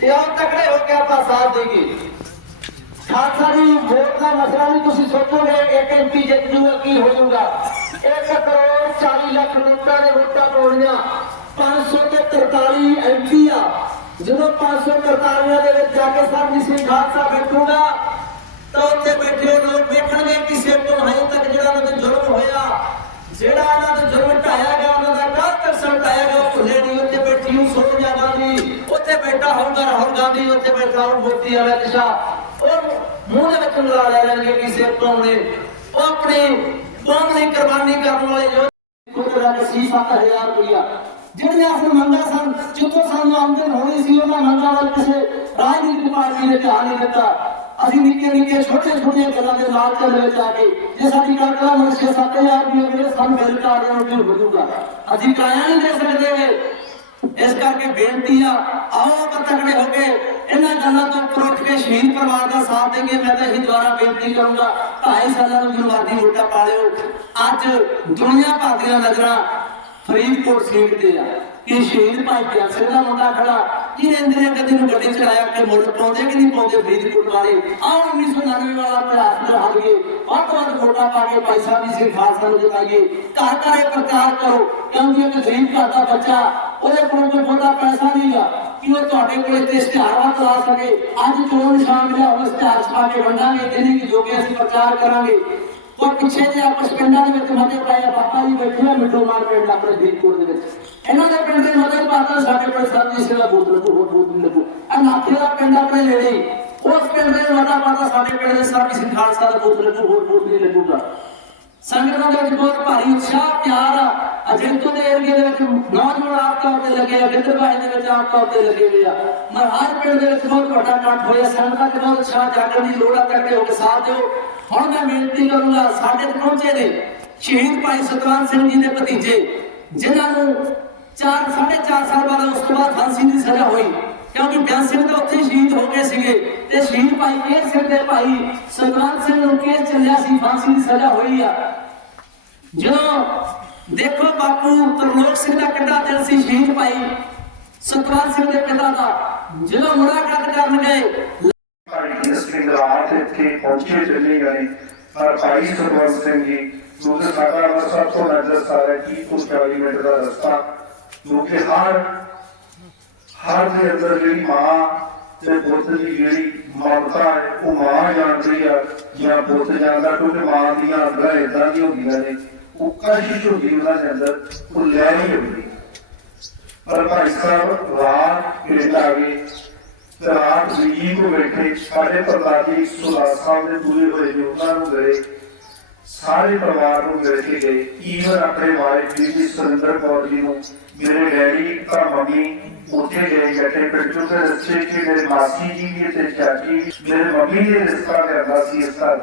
ਤੇ ਆਓ ਤਕੜੇ ਹੋ ਕੇ ਆਪਾਂ ਸਾਥ ਦੇਈਏ। ਖਾਲਸਾ ਜੀ ਵੋਟ ਦਾ ਮਸਲਾ ਵੀ ਤੁਸੀਂ ਸੋਚੋਗੇ, ਇੱਕ ਐਮਪੀ ਜਿੱਤ ਜੂਗਾ, ਕੀ ਹੋ ਜਾਊਗਾ 1 ਕਰੋੜ 40 ਲੱਖ ਲੋਕਾਂ ਨੇ ਵੋਟਾਂ ਪਾਉਣੀਆਂ। 500 ਤੇ 43 ਐਮਪੀ ਆ। ਜਦੋਂ 543 ਦੇ ਵਿੱਚ ਜਾ ਕੇ ਸਰਬਜੀਤ ਸਿੰਘ ਖਾਲਸਾ ਬੈਠੂਗਾ, ਤਾਂ ਉੱਥੇ ਬੈਠੇ ਲੋਕ ਵੇਖਣਗੇ ਕਿ ਸੇਤੋਂ ਹਜੇ ਤੱਕ ਜਿਹੜਾ ਉਹਨਾਂ ਤੇ ਜ਼ੁਲਮ ਹੋਇਆ, ਜਿਹੜਾ ਉਹਨਾਂ ਉੱਥੇ ਬੈਠਾ ਹੋਊਗਾ ਰਾਹੁਲ ਗਾਂਧੀ ਉੱਥੇ ਬੈਠਾ ਹੋਊ ਮੋਦੀ ਅਮਿਤ ਸ਼ਾਹ ਉਹ ਮੂੰਹ ਦੇ ਵਿੱਚ ਮਿਲਾ ਲੈ ਲੈਣਗੇ ਕਿ ਸੇਤੋਂ ਨੇ ਉਹ ਆਪਣੀ ਕੌਮ ਲਈ ਕੁਰਬਾਨੀ ਕਰਨ ਵਾਲੇ ਜੋ ਕੁਝ ਰੱਖ ਸੀ 7000 ਰੁਪਇਆ ਜਿਹੜੀਆਂ ਅਸਲ ਮੰਗਾਂ ਸਨ, ਜਿੱਥੋਂ ਸਾਨੂੰ ਆਮਦਨ ਹੋਣੀ ਸੀ, ਉਹਨਾਂ ਮੰਗਾਂ ਵੱਲ ਕਿਸੇ ਰਾਜਨੀਤਿਕ ਪਾਰਟੀ ਨੇ ਧਿਆਨ ਨਹੀਂ ਦਿੱਤਾ। ਅਸੀਂ ਨਿੱਕੇ ਨਿੱਕੇ, ਛੋਟੇ ਛੋਟੇ ਗੱਲਾਂ ਦੇ ਨਾਲ ਚੱਲ ਵਿੱਚ ਆ ਕੇ। ਜੇ ਸਾਡੀ ਕਣਕਾਂ ਨੂੰ 6-7000 ਰੁਪਏ ਮਿਲੇ, ਸਾਨੂੰ ਬਿੱਲ ਕਾਰਡਾਂ ਨੂੰ ਕਿਉਂ ਵਧੂਗਾ ਅਸੀਂ ਕਾਇਆ ਨਹੀਂ ਦੇ ਸਕਦੇ। ਇਸ ਕਰਕੇ ਬੇਨਤੀ ਆ, ਆਓ ਆਪਾਂ ਤਕੜੇ ਹੋ ਕੇ ਇਹਨਾਂ ਗੱਲਾਂ ਤੋਂ ਉੱਪਰ ਉੱਠ ਕੇ ਸ਼ਹੀਦ ਪਰਿਵਾਰ ਦਾ ਸਾਥ ਦੇਂਗੇ ਮੈਂ ਤਾਂ ਇਹੀ ਦੁਆਰਾ ਬੇਨਤੀ ਕਰੂੰਗਾ, ਢਾਈ ਸਾਲਾਂ ਨੂੰ ਗੁਰਵਾਦੀ ਵੋਟਾਂ ਪਾ ਲਿਓ। ਅੱਜ ਦੁਨੀਆ ਭਰ ਦੀਆਂ ਨਜ਼ਰਾਂ ਫਰੀਦਕੋਟ ਸੀਟ ਤੇ ਆ। ਕਿ ਸ਼ਹੀਦ ਭਾਈ ਪਿਆਰ ਦਾ ਮੁੰਡਾ ਖੜਾ, ਜਿਹਨੇ ਇੰਦਰੇ ਕਦੇ ਨੂੰ ਗੱਡੀ ਚੜਾਇਆ ਕਿ ਮੁੱਲ ਪਾਉਂਦੇ ਕਿ ਨਹੀਂ ਪਾਉਂਦੇ, ਫਰੀਦਕੋਟ ਵਾਲੇ। ਆਓ 1999 ਵਾਲਾ ਇਤਿਹਾਸ ਦਿਖਾਈਏ ਵੱਧ ਵੱਧ ਵੋਟਾਂ ਪਾ ਕੇ ਭਾਈ ਸਾਹਿਬ ਜੀ ਸਿੰਘ ਖਾਲਸਾ ਨੂੰ ਜਿਤਾਈਏ। ਘਰ ਘਰ ਪ੍ਰਚਾਰ ਕਰੋ ਕਿਉਂਕਿ ਇੱਕ ਗਰੀਬ ਘਰ ਦਾ ਬੱਚਾ, ਉਹਦੇ ਕੋਲ ਕੋਈ ਬਹੁਤਾ ਪੈਸਾ ਨਹੀਂ ਆ, ਕਿ ਉਹ ਤੁਹਾਡੇ ਕੋਲ ਇੱਥੇ ਇਸ਼ਤਿਹਾਰਾਂ ਚਲਾ ਸਕੇ। ਅੱਜ ਚੋਣ ਨਿਸ਼ਾਨ ਮਿਲਿਆ ਉਹ ਇਸ਼ਤਿਹਾਰ ਪਾ ਕੇ ਵੰਡਾਂਗੇ, ਜਿਹਨੇ ਕਿ ਜੋ ਕਿ ਅਸੀਂ ਪ੍ਰਚਾਰ ਕਰਾਂਗੇ। ਉਹ ਪਿੱਛੇ ਜੇ ਆਪਸ ਪਿੰਡਾਂ ਦੇ ਵਿੱਚ ਮਤੇ ਪਾਏ ਬਾਬਾ ਜੀ ਬੈਠੇ ਆ ਮਿੱਠੂ ਮਾਰ ਪਿੰਡ ਆਪਣੇ ਫਰੀਦਕੋਟ ਦੇ ਵਿੱਚ। ਇਹਨਾਂ ਦੇ ਪਿੰਡ ਦੇ ਮਤੇ ਪਾਤਾ ਸਾਡੇ ਪਿੰਡ ਸਰਦੀ ਸਿੰਘ ਦਾ ਬੂਤ ਲੱਗੂ, ਹੋਰ ਬੂਤ ਨਹੀਂ ਲੱਗੂ। ਆ ਨਾਥੇ ਦਾ ਪਿੰਡ ਆਪਣੇ ਨੇੜੇ। ਉਸ ਪਿੰਡ ਦੇ ਮਤਾ ਪਾਤਾ ਸਾਡੇ ਪਿੰਡ ਦੇ ਸਰਦੀ ਸਿੰਘ ਖਾਲਸਾ ਦਾ ਬੂਤ ਲੱਗੂ, ਹੋਰ ਬੂਤ ਨਹੀਂ ਲੱਗੂਗਾ। ਸੰਗਤਾਂ ਦੇ ਵਿੱਚ ਬਹੁਤ ਭਾਰੀ ਉਤਸ਼ਾਹ, ਪਿਆਰ ਆ। ਅਜੰਤੂ ਦੇ ਏਰੀਏ ਦੇ ਵਿੱਚ ਨੌਜਵਾਨ ਆਪ ਤੌਰ ਤੇ ਲੱਗੇ ਆ ਗਿੱਦੜਬਾਹੀ ਦੇ ਵਿੱਚ ਆਪ ਤੌਰ ਤੇ ਲੱਗੇ ਹੋਏ ਆ। ਮਰਹਾਰ ਪਿੰਡ ਦੇ ਵਿੱਚ ਬਹੁਤ ਵੱਡਾ ਇਕੱਠ ਹੋਇਆ ਸੰਗਤਾਂ ਦੇ ਬਹੁਤ ਉਤਸ਼ਾਹ ਜਾਗਣ ਦੀ ਲੋੜ ਆ ਤੱਕੜੇ ਹੋ ਕੇ ਸਾਥ ਦਿਓ। ਹੁਣ ਮੈਂ ਬੇਨਤੀ ਕਰੂੰਗਾ, ਸਾਡੇ ਤੇ ਪਹੁੰਚੇ ਨੇ ਸ਼ਹੀਦ ਭਾਈ ਸਤਵੰਤ ਸਿੰਘ ਜੀ ਦੇ ਭਤੀਜੇ, ਜਿਨ੍ਹਾਂ ਨੂੰ 4 4.5 ਸਾਲ ਬਾਅਦ ਉਸ ਤੋਂ ਬਾਅਦ ਫਾਂਸੀ ਦੀ ਸਜ਼ਾ ਹੋਈ। ਕਿਉਂਕਿ ਬਿਆਨ ਸਿੰਘ ਤਾਂ ਉੱਥੇ ਸ਼ਹੀਦ ਹੋ ਗਏ ਸੀਗੇ ਤੇ ਸ਼ਹੀਦ ਭਾਈ ਇਹ ਸਿੰਘ ਦੇ ਭਾਈ ਸਤਵੰਤ ਸਿੰਘ ਨੂੰ ਕੇਸ ਚੱਲਿਆ ਸੀ, ਫਾਂਸੀ ਦੀ ਸਜ਼ਾ ਹੋਈ ਆ। ਜਦੋਂ ਦੇਖੋ ਬਾਪੂ, ਤਰਲੋਕ ਸਿੰਘ ਦਾ ਕਿੱਡਾ ਦਿਲ ਸੀ ਸ਼ਹੀਦ ਭਾਈ। ਸਤਵੰਤ ਸਿੰਘ ਦੇ ਪਿਤਾ ਦਾ। ਜਦੋਂ ਮੁਲਾਕਾਤ ਕਰਨ ਗਏ, ਭਾਈ ਸਿੰਘ ਰਾਤ ਇੱਥੇ ਪਹੁੰਚੇ ਚੱਲੇ ਗਏ ਪਰ ਭਾਈ ਸਰਵਨ ਸਿੰਘ ਜੀ ਜੋ ਸਾਡਾ ਰਸਤਾ ਤੋਂ ਨਜ਼ਰ ਸਾਰਾ ਕੀ ਤੋਂ 40 ਦਾ ਰਸਤਾ ਜੋ ਕਿ ਹਰ ਹਰ ਦੇ ਅੰਦਰ ਜਿਹੜੀ ਮਾਂ ਤੇ ਪੁੱਤ ਦੀ ਜਿਹੜੀ ਮਮਤਾ ਹੈ, ਉਹ ਮਾਂ ਜਾਣਦੀ ਆ। ਜਾਂ ਪੁੱਤ ਜਾਣਦਾ ਕਿਉਂਕਿ ਮਾਂ ਦੀਆਂ ਅੰਦਰਾਂ ਇਦਾਂ ਦੀਆਂ ਹੁੰਦੀਆਂ ਨੇ। ਉਹ ਕਸ਼ਿਸ਼ ਹੁੰਦੀ ਉਹਨਾਂ ਦੇ ਅੰਦਰ ਉਹ ਲੈ ਨਹੀਂ ਹੁੰਦੀ ਪਰ ਭਾਈ ਸਾਹਿਬ ਰਾਤ ਪਿੰਡ ਆ ਗਏ ਤੇ ਰਾਤ ਜੀ ਨੂੰ ਬੈਠੇ ਸਾਡੇ ਪ੍ਰਦਾਦੀ ਸੁਲਾ ਸਾਹਿਬ ਦੇ ਪੂਰੇ ਹੋਏ ਨੇ ਉਹਨਾਂ ਨੂੰ ਗਏ ਸਾਰੇ ਪਰਿਵਾਰ ਨੂੰ ਮਿਲ ਕੇ ਗਏ ਈਵਨ ਆਪਣੇ ਵਾਲੇ ਜੀ ਦੀ ਸੁਰਿੰਦਰ ਕੌਰ ਜੀ ਨੂੰ ਮੇਰੇ ਡੈਡੀ ਤਾਂ ਮੰਮੀ ਉੱਥੇ ਗਏ ਬੈਠੇ ਪਿੰਡ ਚੋਂ ਤੇ ਰਸਤੇ 'ਚ ਮੇਰੇ ਮਾਸੀ ਜੀ ਵੀ ਤੇ ਚਾਚੀ ਵੀ ਮੇਰੇ ਮੰਮੀ ਨੇ ਰਿਸ਼ਤਾ ਕਰਨਾ ਸੀ ਇਸ ਘਰ